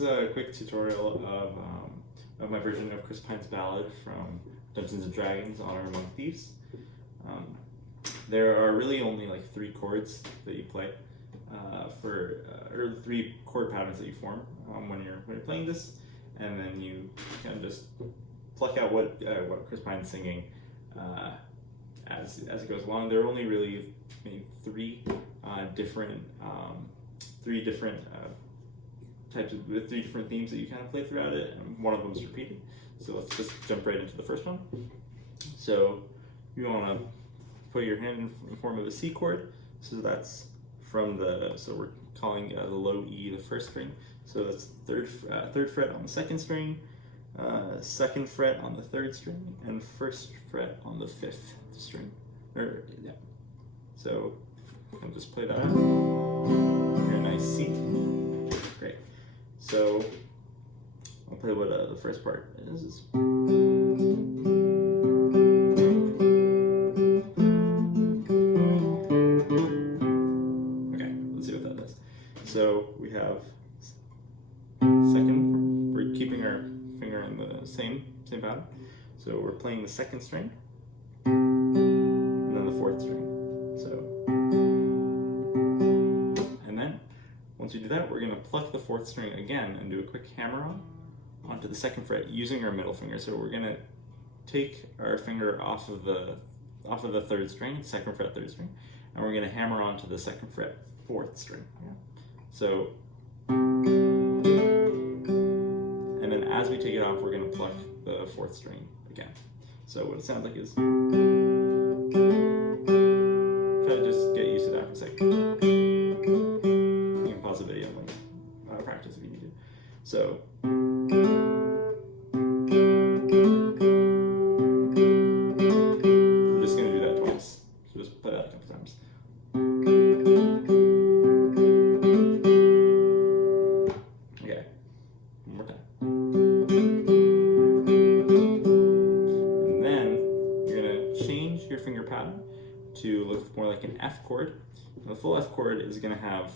is a quick tutorial of my version of Chris Pine's ballad from Dungeons and Dragons: Honor Among Thieves. There are really only like 3 chords that you play or 3 chord patterns that you form when you're playing this, and then you kind of just pluck out what Chris Pine's singing as it goes along. There are only really maybe 3 different types of 3 different themes that you kind of play throughout it, and one of them is repeated. So let's just jump right into the first one. So you want to put your hand in form of a C chord. So that's so we're calling the low E the first string. So that's third fret on the 2nd string, 2nd fret on the 3rd string, and 1st fret on the 5th string. So I'll just play that out. Hear a nice C. Great. So I'll play what the first part is. Okay, let's see what that does. So we have 2nd. We're keeping our finger in the same pattern. So we're playing the 2nd string, and then the 4th string. Once you do that, we're going to pluck the 4th string again and do a quick hammer onto the 2nd fret using our middle finger. So we're going to take our finger off of the 3rd string, 2nd fret 3rd string, and we're going to hammer onto the 2nd fret 4th string. So, and then as we take it off, we're going to pluck the 4th string again. So what it sounds like is, try to just get used to that for a second. Pause the video and practice if you need to. So I'm just going to do that twice. So just play that a couple times. Okay, one more time. And then you're going to change your finger pattern to look more like an F chord. And the full F chord is going to have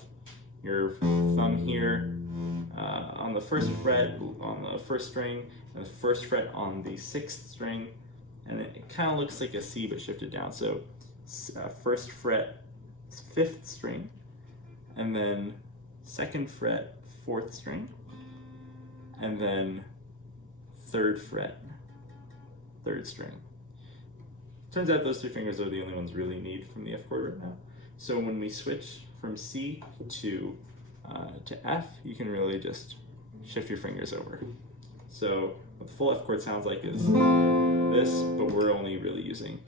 your thumb here on the 1st fret on the 1st string, and the 1st fret on the 6th string, and it kind of looks like a C but shifted down. So 1st fret 5th string, and then 2nd fret 4th string, and then 3rd fret 3rd string. Turns out those 3 fingers are the only ones we really need from the F chord right now. So when we switch from C to F, you can really just shift your fingers over. So what the full F chord sounds like is this, but we're only really using.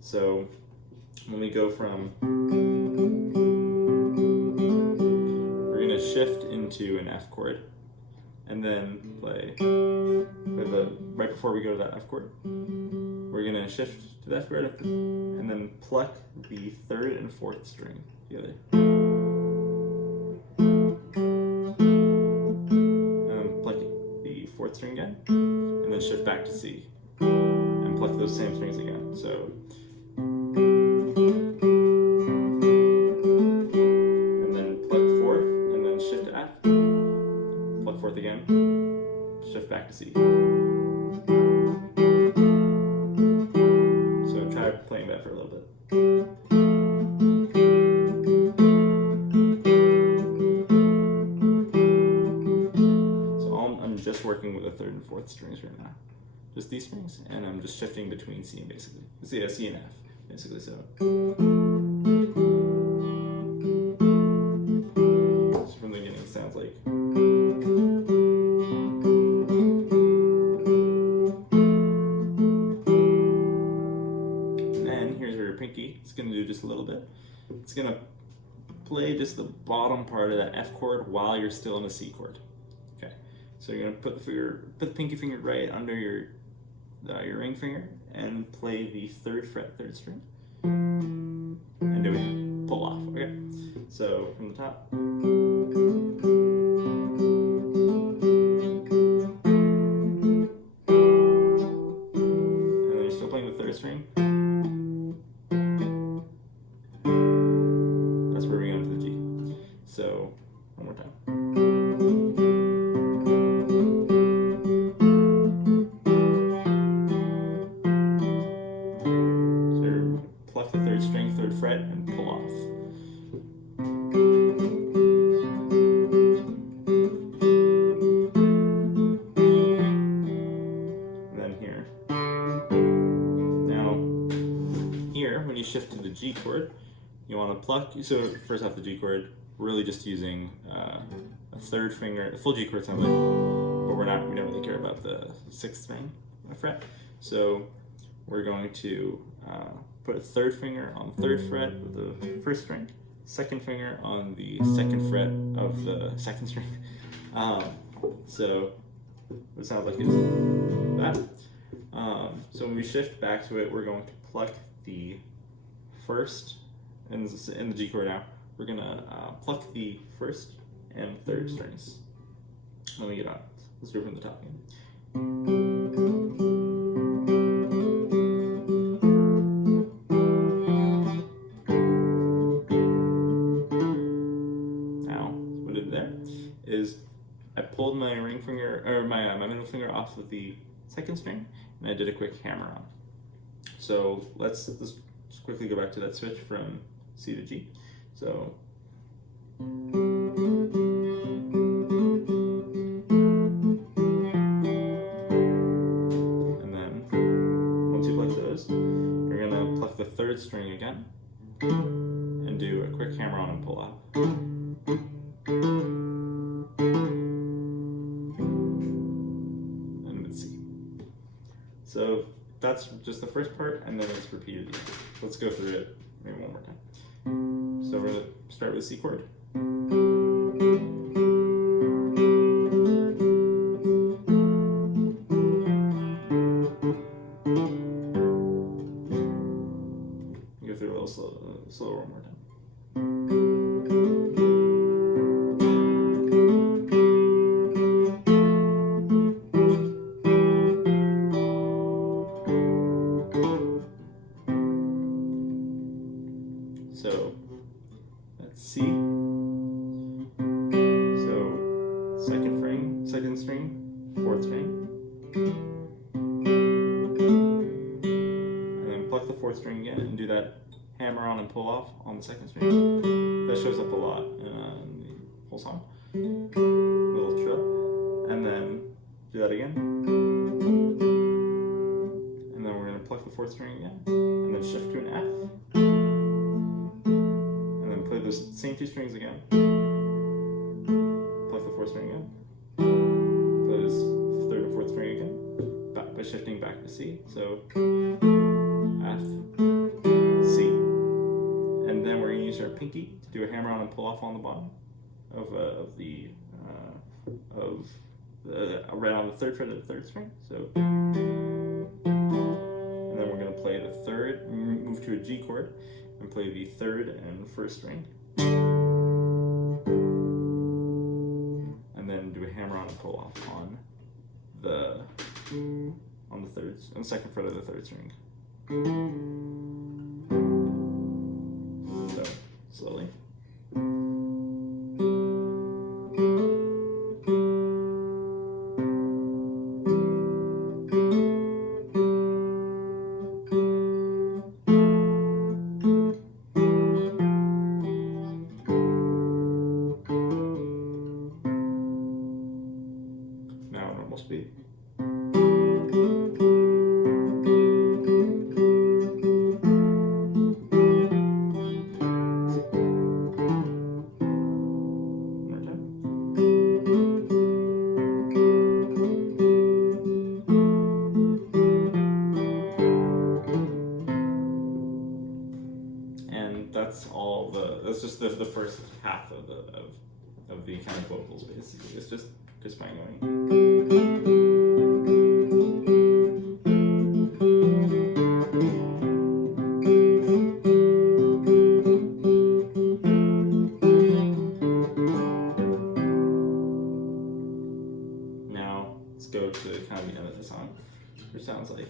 So when we go from, we're going to shift into an F chord, and then play right before we go to that F chord, we're going to shift to the F chord and then pluck the 3rd and 4th string together. Pluck the 4th string again, and then shift back to C and pluck those same strings again. So and then pluck 4th and then shift to F, pluck 4th again, shift back to C. Playing that for a little bit. So I'm just working with the 3rd and 4th strings right now. Just these strings, and I'm just shifting between C and basically. C and F, basically. So from the beginning it sounds like. It's going to do just a little bit. It's going to play just the bottom part of that F chord while you're still in a C chord. Okay, so you're going to put the pinky finger right under your ring finger and play the 3rd fret 3rd string, and do a pull off. Okay, so from the top. And then you're still playing the 3rd string. That's where we go into the G. So One more time. So pluck the third string, third fret, and pull off. And then here. Now, here, when you shift to the G chord, you want to pluck. So first off, the G chord, really just using a third finger. The full G chord sounds like, but we don't really care about the sixth string fret. So we're going to put a third finger on the third fret of the first string, second finger on the second fret of the second string. So it sounds like it's that. So when we shift back to it, we're going to pluck the first, in the G chord now, we're going to pluck the first and third strings. Let me get on. Let's do it from the top again. Now, what I did there is I pulled my ring finger, or my middle finger off of the second string, and I did a quick hammer on. So let's just quickly go back to that switch from C to G. So and then once you pluck those, you're gonna pluck the third string again and do a quick hammer on and pull out. And with C. So that's just the first part, and then it's repeated again. Let's go through it maybe one more time. So we're going to start with C chord. Go through a little slower one more time. So that's C. So second string, fourth string. And then pluck the fourth string again and do that hammer on and pull off on the second string. That shows up a lot in the whole song. Little trill. And then do that again. And then we're going to pluck the fourth string again. And then shift to an F. Play those same two strings again. Pluck the fourth string again. Play this third and fourth string again. By shifting back to C. So F, C. And then we're going to use our pinky to do a hammer on and pull off on the bottom right on the third fret of the third string. So and then we're going to play the third, move to a G chord, and play the third and first string. And then do a hammer on and pull off on the second fret of the third string. So slowly. Now normal speed. And that's all that's just the first half of the kind of vocals basically. It's just by going. Now let's go to kind of the end of the song, which sounds like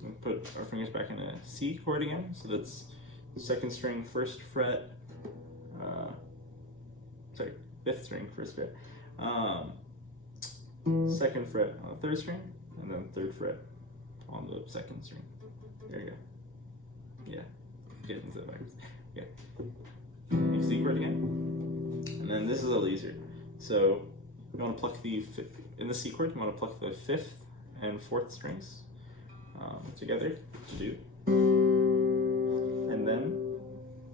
we'll put our fingers back in a C chord again. So that's second string, first fret. 5th string, 1st fret, 2nd fret on the 3rd string, and then 3rd fret on the 2nd string. There you go. Yeah, getting into the backwards. Okay. Make C chord again, and then this is a little easier. So you want to pluck in the C chord. You want to pluck the 5th and 4th strings together to do, and then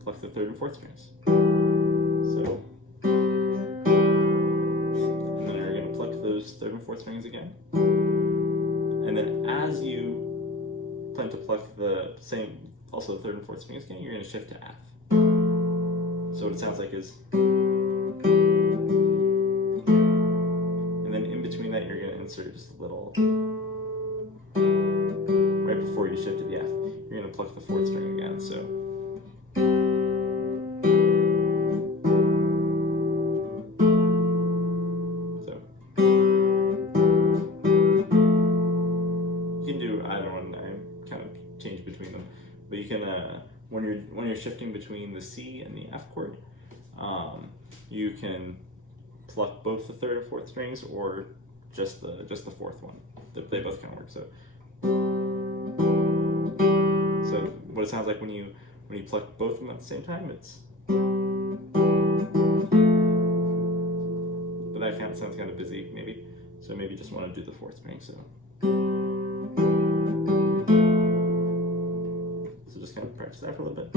pluck the 3rd and 4th strings. So, and then you're going to pluck those 3rd and 4th strings again, and then as you plan to pluck the same, also the 3rd and 4th strings again, you're going to shift to F. So what it sounds like is, and then in between that you're going to insert just a little, right before you shift to the F, you're going to pluck the 4th string again. So you can do either one. I kind of change between them, but you can when you're shifting between the C and the F chord, you can pluck both the 3rd and 4th strings, or just the 4th one. They both kind of work. So what it sounds like when you pluck both of them at the same time, it's. But that kind of sounds kind of busy, maybe. So maybe just want to do the 4th string. So just kind of practice that for a little bit.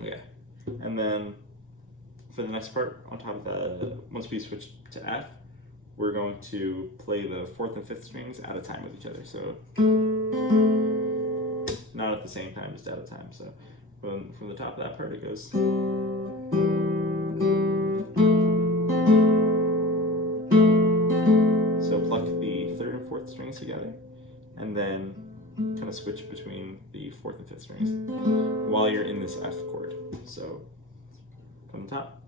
Okay, and then for the next part, on top of that, once we switch to F, we're going to play the 4th and 5th strings at a time with each other. So not at the same time, just at a time. So from the top of that part, it goes. So pluck the 3rd and 4th strings together, and then kind of switch between the 4th and 5th strings while you're in this F chord. So from the top.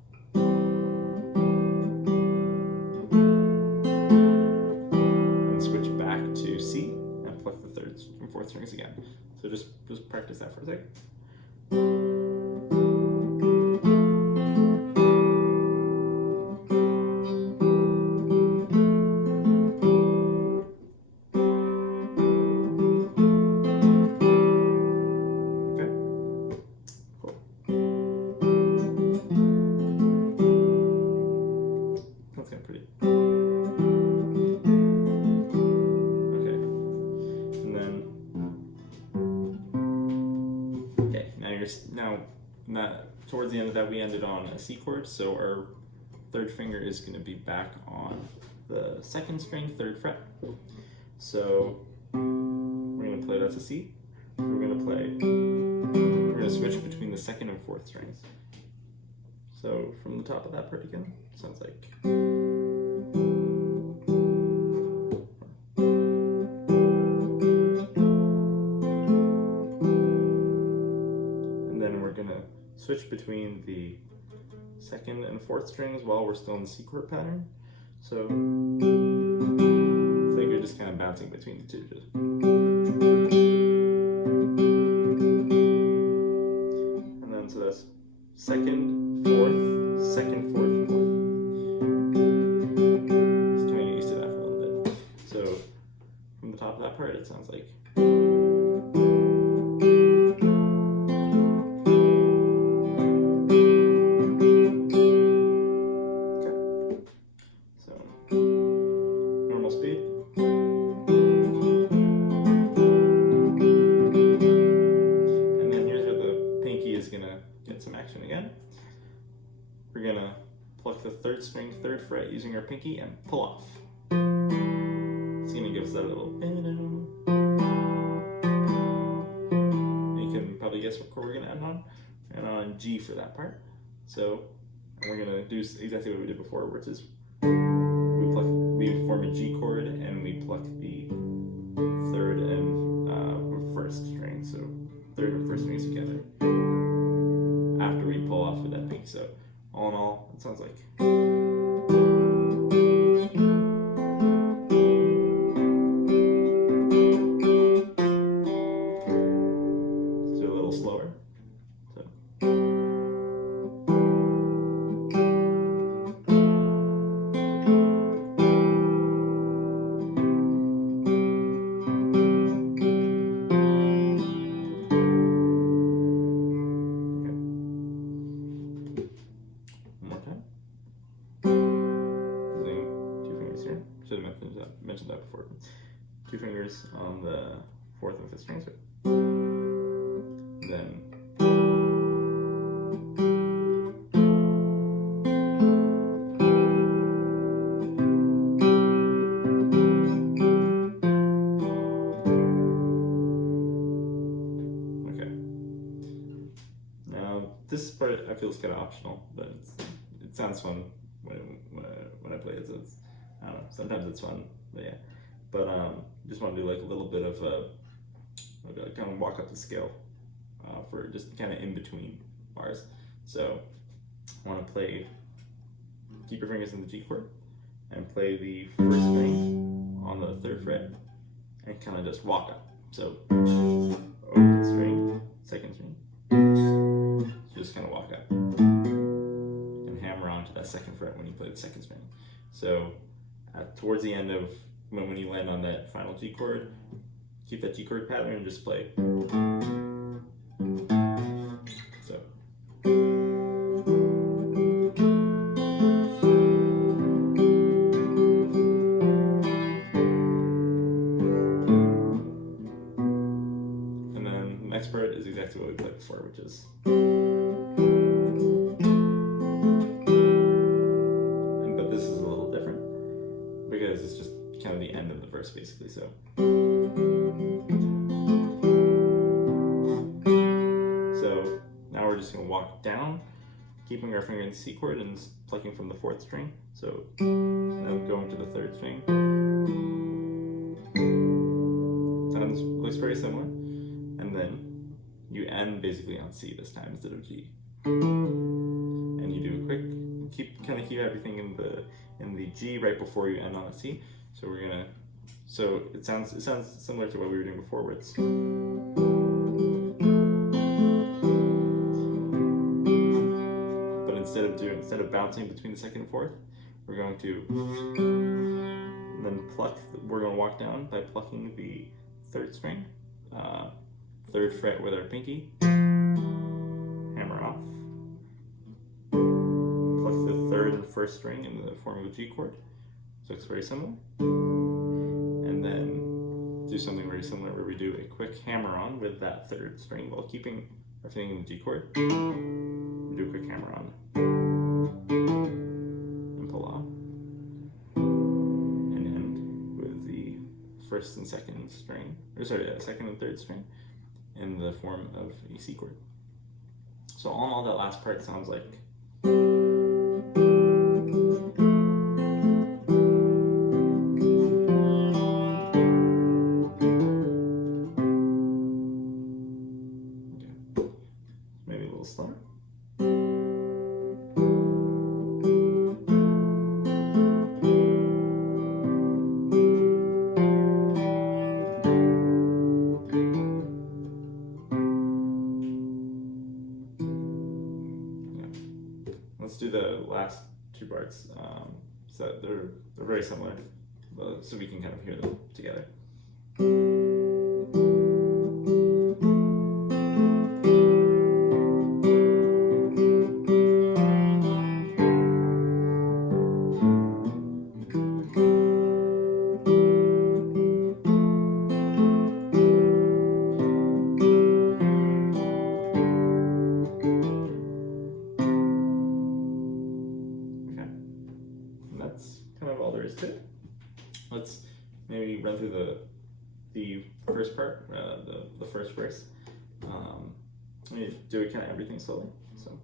And switch back to C and pluck the 3rd and 4th strings again. So just practice that for a second. Towards the end of that, we ended on a C chord, so our 3rd finger is going to be back on the 2nd string, 3rd fret. So we're going to play that's a C. We're going to switch between the 2nd and 4th strings. So from the top of that part again, sounds like. And then we're going to switch between the 2nd and 4th strings while we're still in the C chord pattern. So it's like you're just kind of bouncing between the two. And then so that's 2nd, 4th, 2nd, 4th, 4th. Just kind of get used to that for a little bit. So from the top of that part, it sounds like. We're gonna pluck the 3rd string, 3rd fret using our pinky and pull off. It's gonna give us that little. And you can probably guess what chord we're gonna end on. And on G for that part. So we're gonna do exactly what we did before, which is we form a G chord and we pluck the 3rd and 1st string. So 3rd and 1st strings together after we pull off with that pinky. So all in all, it sounds like. 2 fingers on the 4th and 5th strings. Then this part I feel is kind of optional, but it sounds fun when I play it. So it's, I don't know. Sometimes it's fun, but yeah. But just want to do like a little bit of kind of walk up the scale for just kind of in between bars. So I want to play. Keep your fingers in the G chord and play the 1st string on the 3rd fret and kind of just walk up. So open string, 2nd string. Just kind of walk up and hammer onto that 2nd fret when you play the 2nd string. So towards the end of when you land on that final G chord, keep that G chord pattern and just play. So. And then the next part is exactly what we played before, which is. Because it's just kind of the end of the verse basically. So now we're just going to walk down, keeping our finger in the C chord and plucking from the 4th string. So now going to the 3rd string. Looks very similar. And then you end basically on C this time instead of G. And you do a quick keep everything in the G right before you end on a C. So we're gonna. So it sounds similar to what we were doing before, where it's. But instead of bouncing between the 2nd and 4th, we're going to then pluck. We're going to walk down by plucking the 3rd string, 3rd fret with our pinky. Hammer off. Pluck the 3rd and 1st string in the form of a G chord. So it's very similar. And then do something very similar where we do a quick hammer on with that 3rd string while keeping everything in the G chord. We do a quick hammer on and pull off. And end with the 1st and 2nd string, or sorry, 2nd and 3rd string in the form of a C chord. So all that last part sounds like. Maybe a little slower. Let's do the last 2 parts. So they're very similar, so we can kind of hear them together. That's kind of all there is to it. Let's maybe run through the first part, the first verse. Let me do it kind of everything slowly. So.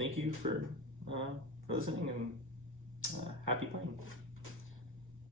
thank you for listening, and happy playing.